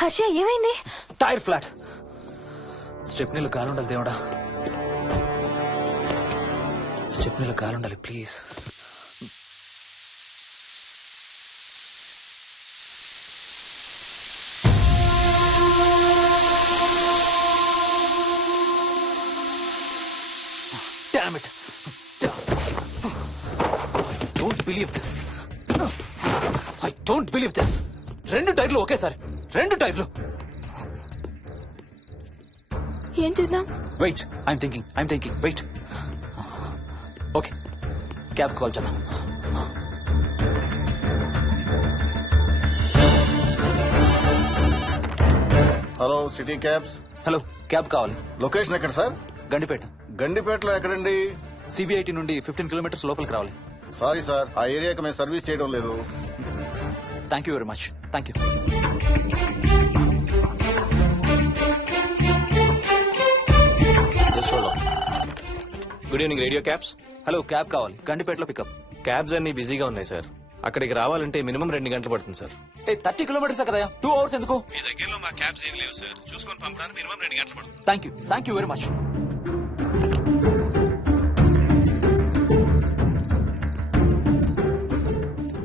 హర్ష ఏమైంది? Tyre flat. స్టెప్నీలో కాలుండాలి దేవుడా, స్టెప్నీలో కాలుండాలి please. Damn it. I don't believe this. రెండు టైర్లు ఒకేసారి, రెండు టైర్లు. ఏం చేద్దాం? Wait, I'm thinking. Wait. Okay, cab call చేద్దాం. Hello, city cabs. Hello, cab కావాలి. లొకేషన్ ఎక్కడ సార్? గండిపేట. గండిపేటలో ఎక్కడండి? సిబిఐటి నుండి 15 కిలోమీటర్స్ లోపలికి రావాలి. సారీ సార్, ఆ ఏరియాకి మేము సర్వీస్ చేయడం లేదు. Thank you very much. Thank you. Good evening radio cabs. Hello, cab కావాలి. గండిపేటలో పికప్. క్యాబ్స్ అన్ని బిజీగా ఉన్నాయి సార్. అక్కడికి రావాలంటే మినిమం 2 గంటలు పడుతుంది సార్. 30 కిలోమీటర్స్ కదా, 2 అవర్స్ ఎందుకు? మీ దగ్గరలో మా క్యాబ్స్ ఏం లేవు సార్. చూసుకొని పంపడానికి మినిమం 2 గంటలు పడుతుంది. Thank you very much.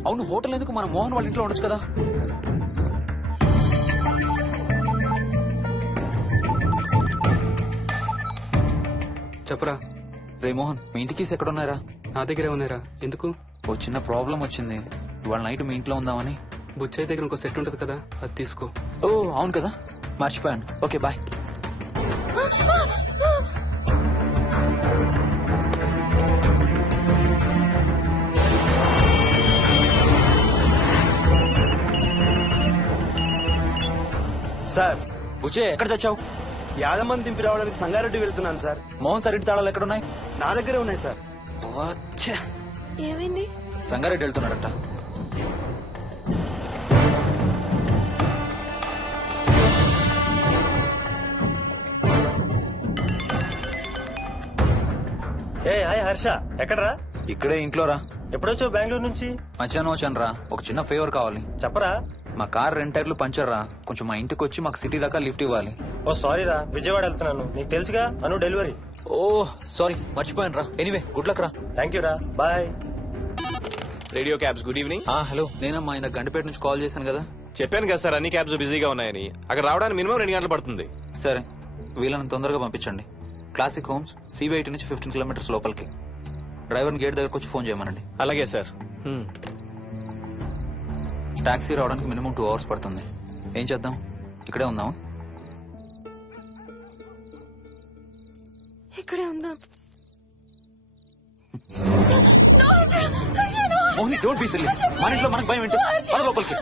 అవును, హోటల్ ఎందుకు? మన మోహన్ వాళ్ళ ఇంట్లో ఉండొచ్చు కదా. చెప్పరా. రే మోహన్, మీ ఇంటి కీస్ ఎక్కడ ఉన్నారా? నా దగ్గరే ఉన్నారా? ఎందుకు? ఓ చిన్న ప్రాబ్లం వచ్చింది. ఇవాళ నైట్ మీ ఇంట్లో ఉందామని. బుచ్చయ్య దగ్గర ఇంకో సెట్ ఉంటది కదా, అది తీసుకో. ఓ అవును కదా, మర్చిపోయాను. Okay bye. సార్, బుచ్చే ఎక్కడ చచ్చావు? యాదమ్మని దింపి రావడానికి సంగారెడ్డి వెళ్తున్నాను సార్. మోహన్ సార్ ఇంటి తాళాలు ఎక్కడ ఉన్నాయి? నా దగ్గరే ఉన్నాయి సార్. ఏమైంది? సంగారెడ్డి వెళ్తున్నాడట. హాయ్ హర్ష, ఎక్కడరా? ఇక్కడే ఇంట్లో రా. ఎప్పుడొచ్చావు బెంగళూరు నుంచి? మధ్యాహ్నం వచ్చాను రా. ఒక చిన్న ఫేవర్ కావాలి. చెప్పరా. మా కార్ 2 టైర్లు పంచర్ రా. కొంచెం మా ఇంటికి వచ్చి మాకు సిటీ దాకా లిఫ్ట్ ఇవ్వాలి. ఓ సారీ రా, విజయవాడ వెళ్తున్నాను. నీకు తెలుసుగా, అను డెలివరీ. ఓ సారీ, మర్చిపోయాను రా. ఎనీవే, గుడ్ లక్ రా. థ్యాంక్ యూ రా, bye. Radio cabs good evening. Hello, నేనమ్మా ఆయన గండిపేట నుంచి కాల్ చేశాను కదా. చెప్పాను కదా సార్, అన్ని క్యాబ్స్ బిజీగా ఉన్నాయని. అక్కడ రావడానికి మినిమం 2 గంటలు పడుతుంది. సరే, వీళ్ళని తొందరగా పంపించండి. క్లాసిక్ హోమ్స్ సిబిఐటి నుంచి 15 కిలోమీటర్స్ లోపలికి. డ్రైవర్ని గేట్ దగ్గరకు వచ్చి ఫోన్ చేయమనండి. అలాగే సార్. టాక్సీ రావడానికి మినిమం 2 అవర్స్ పడుతుంది. ఏం చేద్దాం, ఇక్కడే ఉందాం. ఇక్కడే ఉందాం. Only don't be silly. మన ఇంట్లో మనకు భయం ఏంటి? మన లోపలికి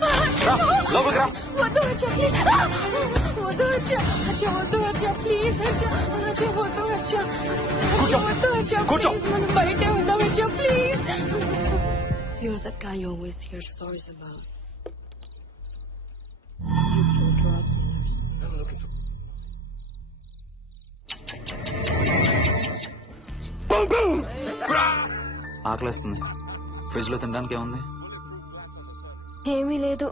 రా, లోపలికి రా. వద్దు హర్ష, ప్లీజ్. వద్దు హర్ష, హర్ష వద్దు హర్ష, ప్లీజ్ హర్ష. హర్ష వద్దు హర్ష. కూర్చో. వద్దు హర్ష, కూర్చో. ప్లీజ్. మనం బయటే ఉందాం Harsha, please. You're that guy you always hear stories about. You kill drug dealers. I'm looking for... ఆకలేస్తుంది. ఫ్రిడ్జ్ లో తినడానికి ఏముంది? ఏమీ లేదు.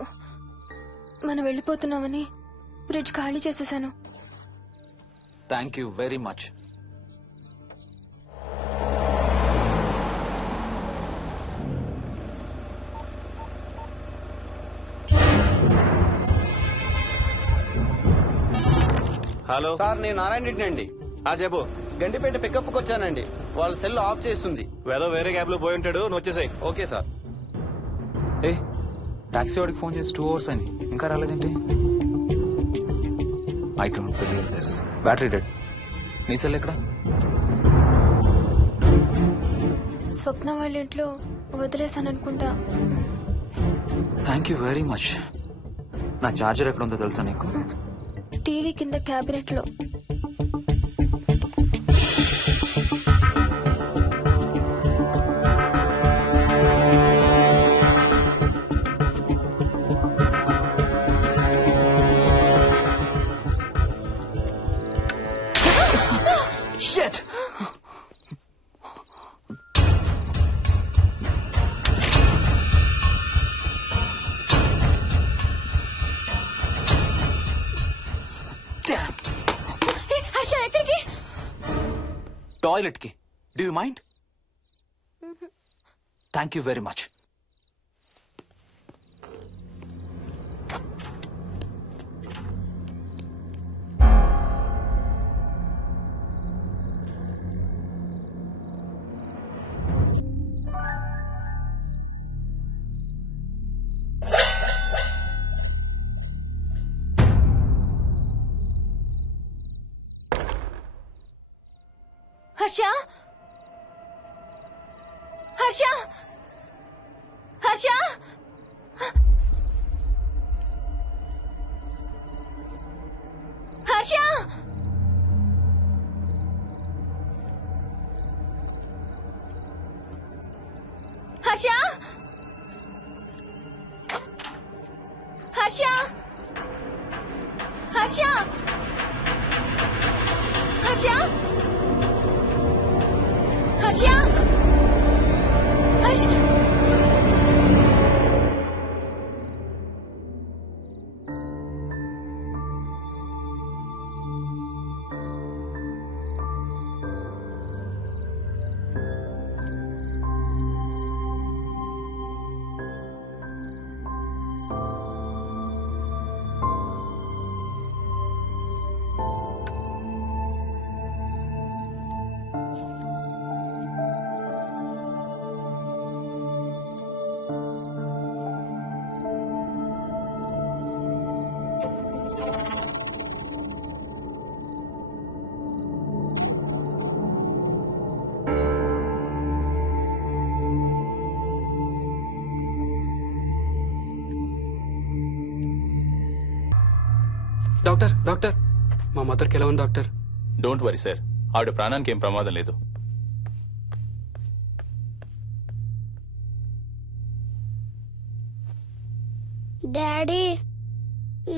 మనం వెళ్ళిపోతున్నామని ఫ్రిడ్జ్ ఖాళీ చేసేసాను. Thank you very much. Hello sir, నేను నారాయణ రెడ్డి అండి. చెప్పు. గండిపేట పికప్కి వచ్చానండి. వాళ్ళ సెల్ ఆఫ్ చేస్తుంది. వేరే క్యాబ్ లో పోయి ఉంటాడు, నువ్వు వచ్చేసాయి. Okay sir. ఏ టాక్సీ వాడికి ఫోన్ చేసి 2 అవర్స్ అని ఇంకా రాలేదేంటి? I don't believe this. Battery dead. నీ సెల్ ఎక్కడ? స్వప్న వాళ్ళ ఇంట్లో వదిలేసాననుకుంటా. Thank you very much. నా చార్జర్ ఎక్కడ ఉందో తెలుసా నీకు? టీవీ కింద క్యాబినెట్ లో. Shit! టాయిలెట్ కి. Do you mind? Thank you very much. Harsha Harsha Harsha Harsha Harsha Harsha Harsha Harsha Harsha Harsha doctor doctor, మా మదర్కి ఎలా ఉంది డాక్టర్? డోంట్ వరీ సార్, ఆవిడ ప్రాణానికి ఏం ప్రమాదం లేదు. డాడీ,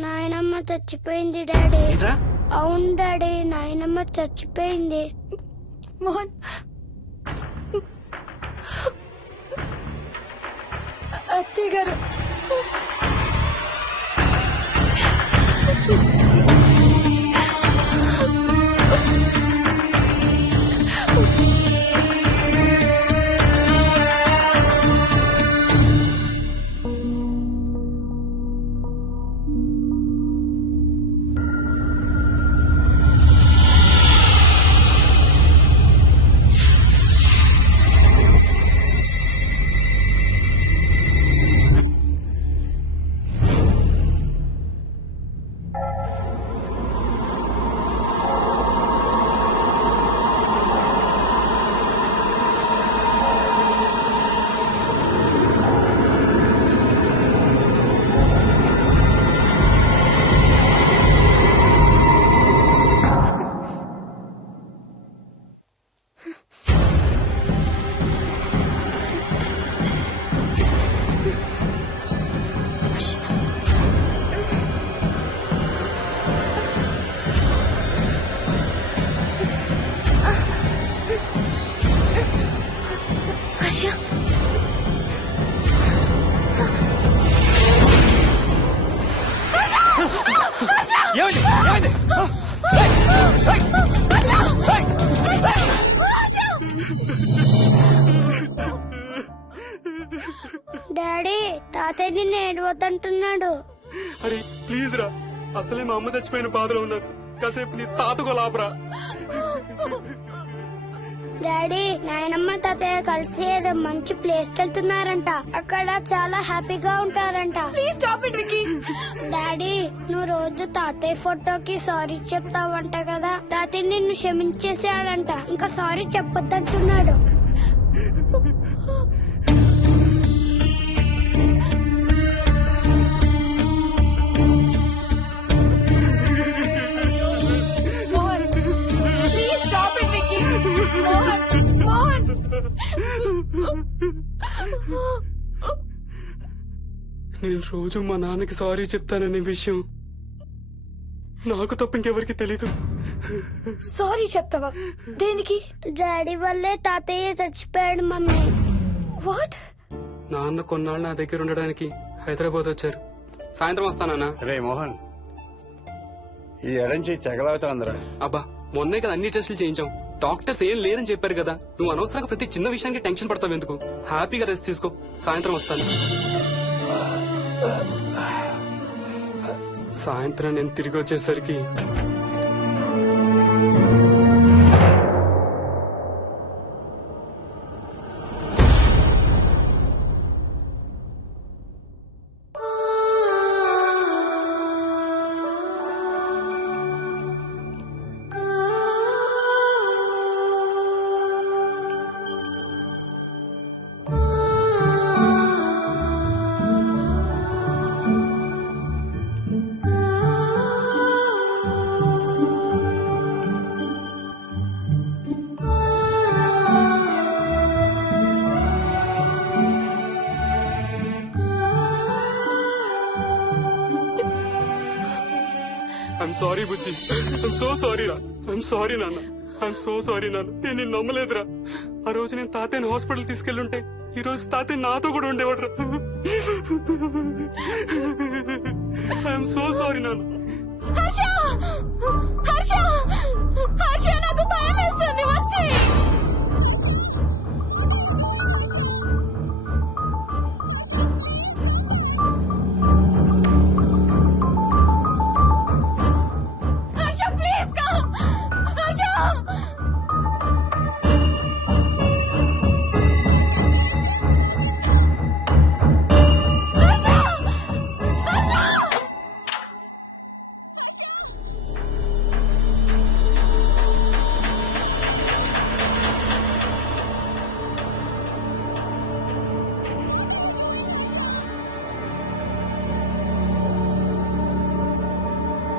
నాయనమ్మ చచ్చిపోయింది డాడీ. ఏంట్రా? అవును డాడీ, నాయనమ్మ చచ్చిపోయింది. మోహన్ అత్తయ్య గారు డాడీ, తాతయ్య నిన్ను ఏడవద్దంటున్నాడు. అరే ప్లీజ్ రా, అసలే మా అమ్మ చచ్చిపోయిన బాధలో ఉన్నారు. కాసేపు నీ తాతకు లాపరా. డాడీ, నాయనమ్మ తాతయ్య కలిసి ఏదో మంచి ప్లేస్ కి వెళ్తున్నారంట. అక్కడ చాలా హ్యాపీగా ఉంటారంట. Please stop it Vicky. Daddy, నువ్వు రోజు తాతయ్య ఫోటోకి సారీ చెప్తావంట కదా. తాతయ్య నిన్ను క్షమించేసాడంట. ఇంకా సారీ చెప్పొద్దంటున్నాడు. Mohan please stop it Vicky. Mohan Mohan నేను రోజు మా నాన్నకి సారీ చెప్తాననే విషయం నాకు తప్ప ఇంకెవరికి తెలీదు. సారీ చెప్తావా? దేనికి? డాడీ వల్లే తాతయ్య చచ్చిపోయాడు మమ్మీ. వాట్? నాన్న కొన్నాళ్ళు నా దగ్గర ఉండడానికి హైదరాబాద్ వచ్చారు. సాయంత్రం వస్తానా? రే మోహన్, ఈ ఎడంచి తెగలవుతాందిరా. అబ్బా మొన్నే కదా అన్ని టెస్టులు చేయించాం. డాక్టర్స్ ఏం లేరని చెప్పారు కదా, నువ్వు అనవసరంగా ప్రతి చిన్న విషయానికి టెన్షన్ పడతావు ఎందుకు? హ్యాపీగా రెస్ట్ తీసుకో, సాయంత్రం వస్తాను. సాయంత్రం నేను తిరిగి వచ్చేసరికి I'm sorry Bujji, I'm so sorry రా, ఐఎమ్ సారీ నాన్న, ఐఎమ్ సో సారీ నాన్న. నేను నిన్ను నమ్మలేదురా. ఆ రోజు నేను తాతయ్యని హాస్పిటల్ తీసుకెళ్ళుంటే ఈ రోజు తాతయ్య నాతో కూడా ఉండేవాడు రా. ఐఎమ్ సో సారీ నాన్న. హర్ష హర్ష హర్ష నాకు భయం వేస్తుంది, వచ్చి హర్ష ప్లీజ్ కమ్. హర్ష హర్ష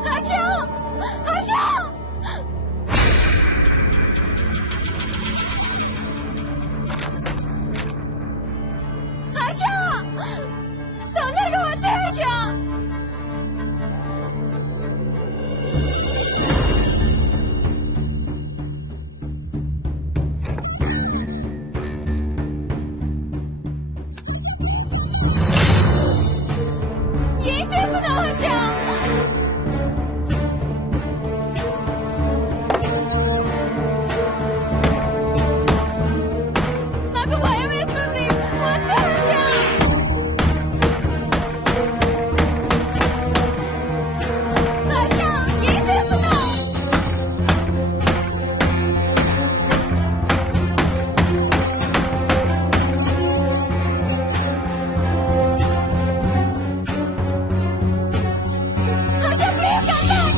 హర్ష హర్ష హర్ష హర్ష తొందరగా వచ్చే హర్ష. ఏం చేస్తున్నావు హర్ష? నాకు భయం వేస్తుంది, వచ్చే హర్ష. హర్ష ఏం చేస్తున్నావు? Harsha please come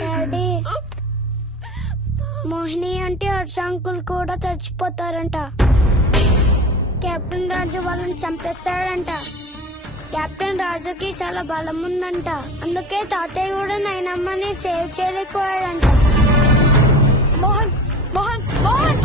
daddy, Mohini అంటే హర్ష అంకుల్ కూడా చచ్చిపోతారంట. కెప్టెన్ రాజు వాళ్ళని చంపేస్తాడంట. కెప్టెన్ రాజుకి చాలా బలం ఉందంట. అందుకే తాతయ్య కూడా నాయనమ్మని సేవ్ చేయలేకపోయాడంట. మోహన్ మోహన్ మోహన్